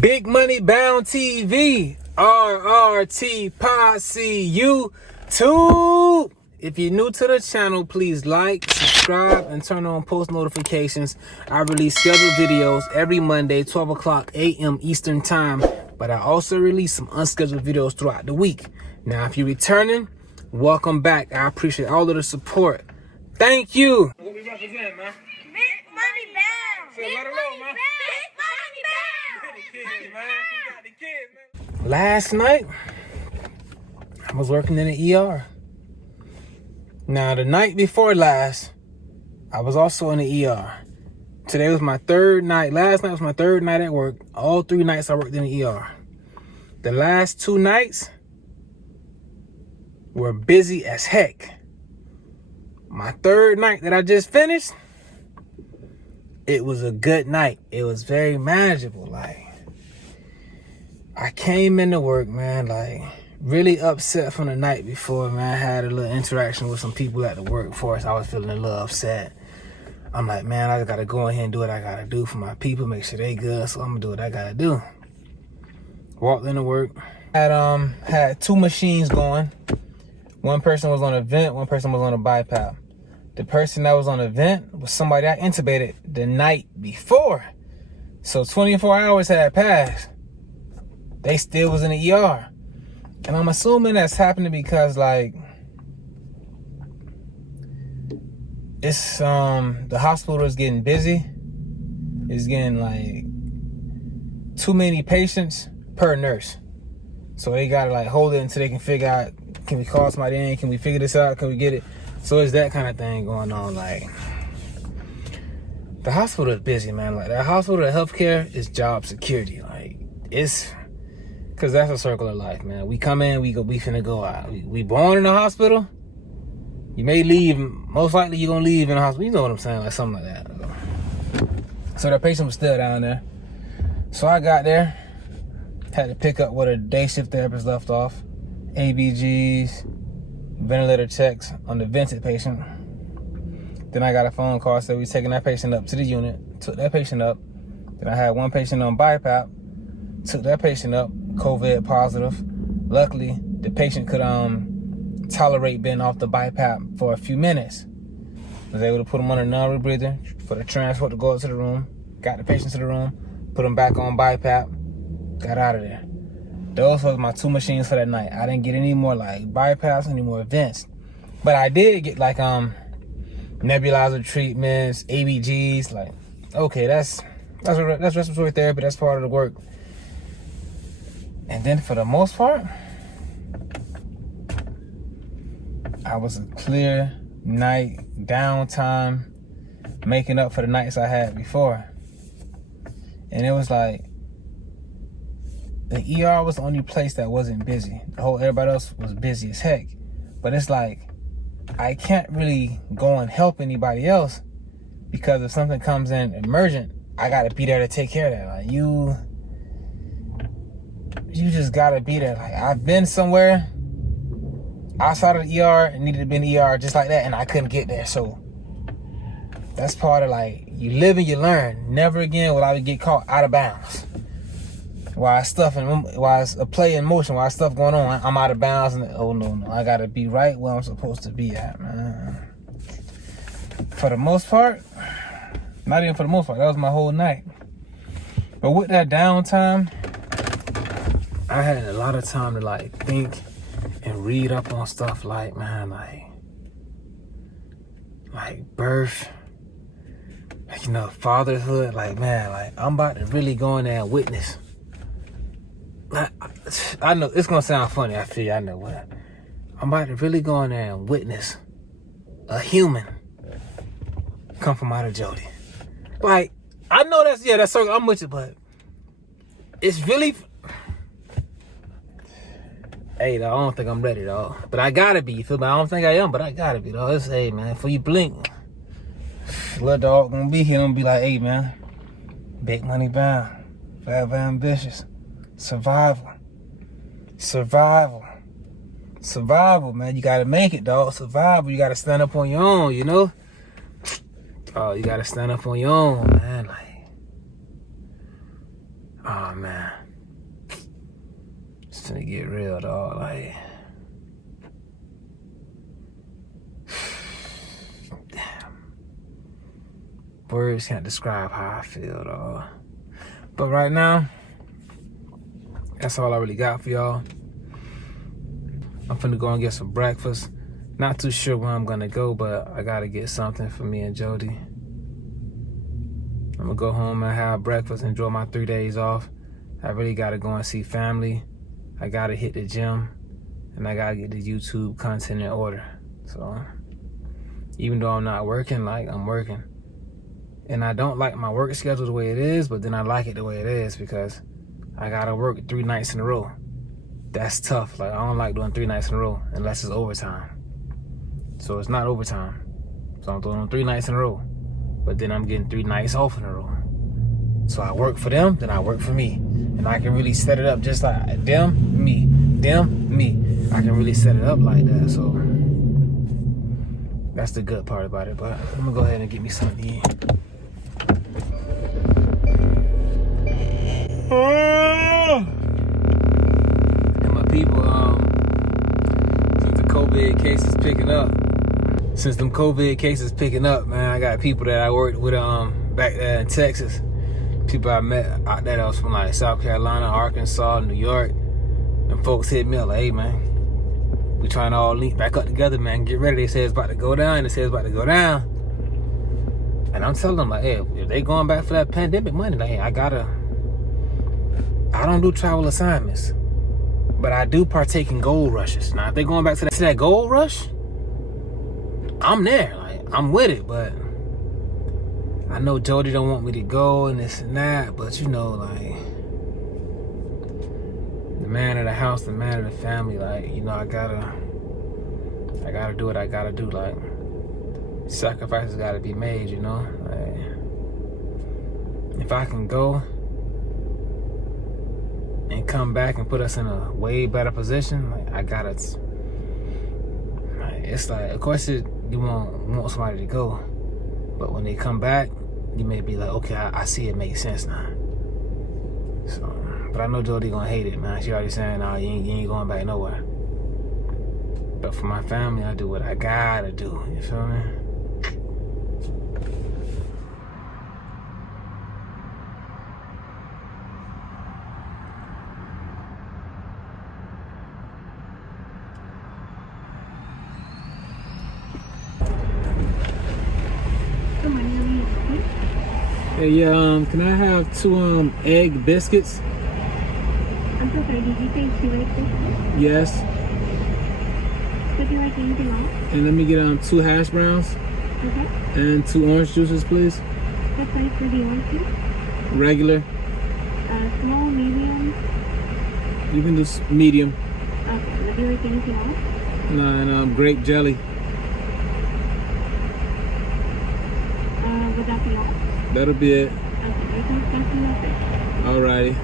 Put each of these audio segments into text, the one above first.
Big Money Bound TV, RRT Posse YouTube. If you're new to the channel, please like, subscribe, and turn on post notifications. I release scheduled videos every Monday, 12 o'clock a.m. Eastern Time, but I also release some unscheduled videos throughout the week. Now, if you're returning, welcome back. I appreciate all of the support. Thank you. What we represent, man? Big Money Bound. Say, let her know, man. Big Money Bound. Kids, man. We got the kids, man. Last night, I was working in the ER. Now, the night before last, I was also in the ER. Today was my third night. Last night was my third night at work. All 3 nights I worked in the ER. The last 2 nights were busy as heck. My third night that I just finished, it was a good night. It was very manageable. Like, I came into work, man, like, really upset from the night before, man. I had a little interaction with some people at the workforce. I was feeling a little upset. I'm like, man, I gotta go in here and do what I gotta do for my people, make sure they good, so I'm gonna do what I gotta do. Walked into work. Had 2 machines going. One person was on a vent, one person was on a BiPAP. The person that was on the vent was somebody I intubated the night before. So 24 hours had passed. They still was in the ER. And I'm assuming that's happening because, like, it's the hospital is getting busy. It's getting like too many patients per nurse. So they gotta like hold it until they can figure out, can we call somebody in? Can we figure this out? Can we get it? So it's that kind of thing going on. Like, the hospital is busy, man. Like, that hospital, healthcare is job security. Like, it's, cause that's a circle of life, man. We come in, we finna go out. We born in the hospital. You may leave, most likely you're gonna leave in the hospital. You know what I'm saying, like something like that. So the patient was still down there. So I got there, had to pick up what a day shift therapist left off. ABGs, ventilator checks on the vented patient. Then I got a phone call, said we was taking that patient up to the unit, took that patient up. Then I had one patient on BiPAP, took that patient up, COVID positive. Luckily, the patient could tolerate being off the BiPAP for a few minutes. I was able to put him on a non-rebreather for the transport to go up to the room. Got the patient to the room, put him back on BiPAP, got out of there. Those were my 2 machines for that night. I didn't get any more like BiPAPs, any more vents. But I did get like nebulizer treatments, ABGs. Like, okay, that's respiratory therapy. That's part of the work. And then for the most part, I was a clear night, downtime, making up for the nights I had before. And it was like, the ER was the only place that wasn't busy. Everybody else was busy as heck. But it's like, I can't really go and help anybody else because if something comes in emergent, I gotta be there to take care of that. Like, you just gotta be there. Like, I've been somewhere outside of the ER and needed to be in the ER just like that, and I couldn't get there. So that's part of, like, you live and you learn. Never again will I get caught out of bounds. While it's a play in motion, while stuff going on, I'm out of bounds, and oh no, I gotta be right where I'm supposed to be at, man. For the most part, not even for the most part, that was my whole night. But with that downtime, I had a lot of time to like think and read up on stuff like, man, like birth, like, you know, fatherhood. Like, man, like, I'm about to really go in there and witness. I know it's gonna sound funny. I know what. I'm about to really go in there and witness a human come from out of Jody. Like, I know that's circle. I'm with you, but it's really. Hey, though, I don't think I'm ready, though. But I gotta be. You feel me? I don't think I am, but I gotta be, though. It's, hey, man, before you blink, little dog gonna be here and be like, hey, man, big money bound, forever ambitious. Survival, man. You gotta make it, dog. Survival. You gotta stand up on your own, you know? Oh, you gotta stand up on your own, man. Like, oh man. It's gonna get real, dog. Like, damn. Words can't describe how I feel, dog. But right now, that's all I really got for y'all. I'm finna go and get some breakfast. Not too sure where I'm gonna go, but I gotta get something for me and Jody. I'm gonna go home and have breakfast, enjoy my 3 days off. I really gotta go and see family. I gotta hit the gym, and I gotta get the YouTube content in order. So, even though I'm not working, like, I'm working. And I don't like my work schedule the way it is, but then I like it the way it is because I gotta work 3 nights in a row. That's tough. Like, I don't like doing 3 nights in a row unless it's overtime. So it's not overtime. So I'm doing 3 nights in a row. But then I'm getting 3 nights off in a row. So I work for them, then I work for me. And I can really set it up just like them, me. Them, me. I can really set it up like that. So that's the good part about it. But I'm gonna go ahead and get me something to eat. And my people, since the COVID cases picking up, man, I got people that I worked with back there in Texas. People I met out there that was from like South Carolina, Arkansas, New York. And folks hit me up like, hey man, we trying to all link back up together, man. Get ready. They say it's about to go down. And I'm telling them like, hey, if they going back for that pandemic money, like, hey, I don't do travel assignments, but I do partake in gold rushes. Now, if they going back to that gold rush, I'm there. Like, I'm with it, but I know Jody don't want me to go and this and that, but you know, like, the man of the house, the man of the family, like, you know, I gotta do what I gotta do. Like, sacrifices gotta be made, you know. Like, if I can go and come back and put us in a way better position, like, I gotta. Like, it's like, of course, you want somebody to go, but when they come back, you may be like, okay, I see it makes sense now. So, but I know Jody gonna hate it, man. She already saying, nah, you ain't going back nowhere. But for my family, I do what I gotta do. You feel me? Hey, can I have 2 egg biscuits? I'm so sorry, did you say 2 egg biscuits? Yes. Would you like anything else? And let me get 2 hash browns. Okay. And 2 orange juices, please. What size for the orange juice? Regular. Small, medium? You can do medium. Okay, would you like anything else? And grape jelly. Would that be all? That'll be it. Okay, I can send you a picture. Alrighty.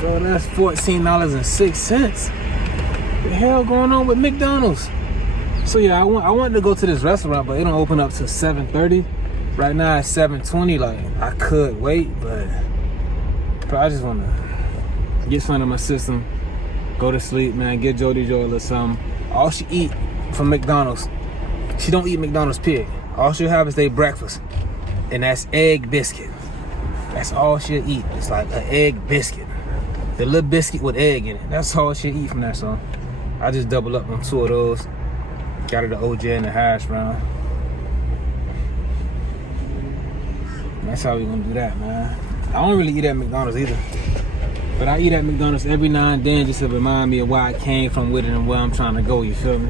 Bro, that's $14.06. What the hell going on with McDonald's? So yeah, I wanted to go to this restaurant, but it don't open up till 7:30. Right now it's 7:20. Like, I could wait, but I just want to get something in my system, go to sleep, man. Get Jody Joy a little something. All she eat from McDonald's, she don't eat McDonald's pig. All she'll have is their breakfast, and that's egg biscuit. That's all she'll eat. It's like an egg biscuit, the little biscuit with egg in it. That's all she'll eat from that. So I just double up on 2 of those. Got her the OJ and the hash brown. That's how we gonna do that, man. I don't really eat at McDonald's either, but I eat at McDonald's every now and then just to remind me of where I came from with it and where I'm trying to go. You feel me?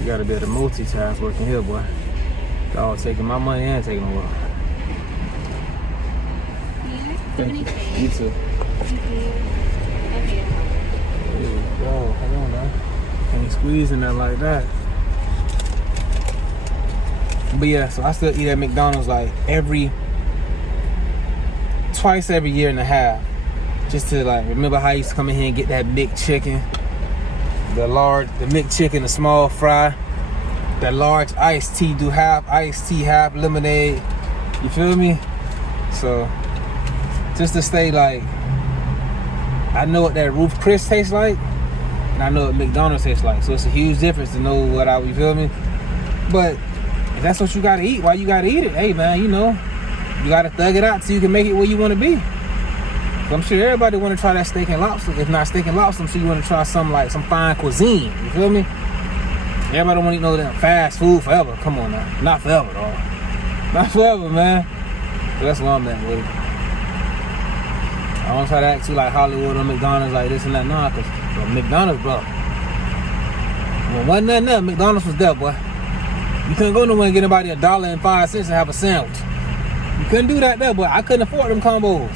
You gotta be able to multitask working here, boy. Dog taking my money and taking a while. Thank you. You too. There you go. Hold on, man. Can't squeeze in there like that. But yeah, so I still eat at McDonald's like every twice every year and a half. Just to like remember how I used to come in here and get that McChicken. The McChicken, the small fry. That large iced tea, do half iced tea, half lemonade. You feel me? So, just to stay like, I know what that Roof Chris tastes like, and I know what McDonald's tastes like. So it's a huge difference to know you feel me? But if that's what you gotta eat, why you gotta eat it? Hey man, you know, you gotta thug it out so you can make it where you wanna be. So I'm sure everybody wanna try that steak and lobster. If not steak and lobster, I'm sure you wanna try some fine cuisine. You feel me? Everybody don't wanna eat no damn fast food forever. Come on now. Not forever, dog. Not forever, man. So that's where I'm at with it. I don't try to act too like Hollywood or McDonald's like this and that. Nah, cause McDonald's, bro. When wasn't nothing there, McDonald's was there, boy. You couldn't go nowhere and get anybody $1.05 and have a sandwich. You couldn't do that there, boy. I couldn't afford them combos.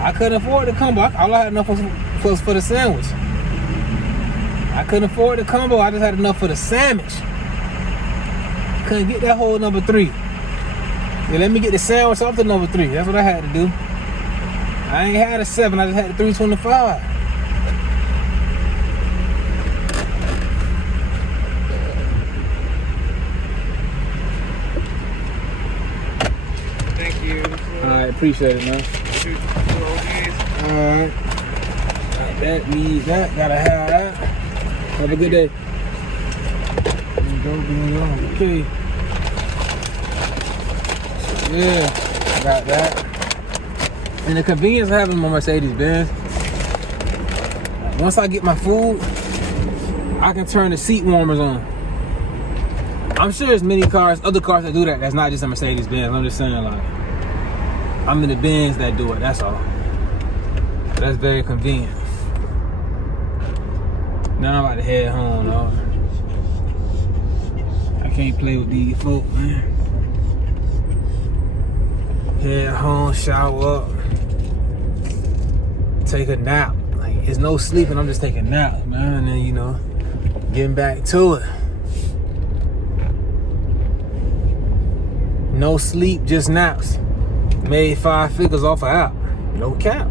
I couldn't afford the combo. All I had enough was for the sandwich. I couldn't afford the combo. I just had enough for the sandwich. Couldn't get that whole number 3. Yeah, let me get the sandwich off the number 3. That's what I had to do. I ain't had a 7. I just had the 325. Thank you. Alright, appreciate it, man. Alright. That needs that. Gotta have that. Have a good day. Okay. Yeah, got that. And the convenience of having my Mercedes-Benz, once I get my food, I can turn the seat warmers on. I'm sure there's many cars, other cars that do that. That's not just a Mercedes-Benz. I'm just saying, like, I'm in the Benz that do it. That's all. That's very convenient. Now I'm about to head home, though. I can't play with these folk, man. Head home, shower up, take a nap. Like, it's no sleeping, I'm just taking a nap, man. And then, you know, getting back to it. No sleep, just naps. Made 5 figures off an app. No cap.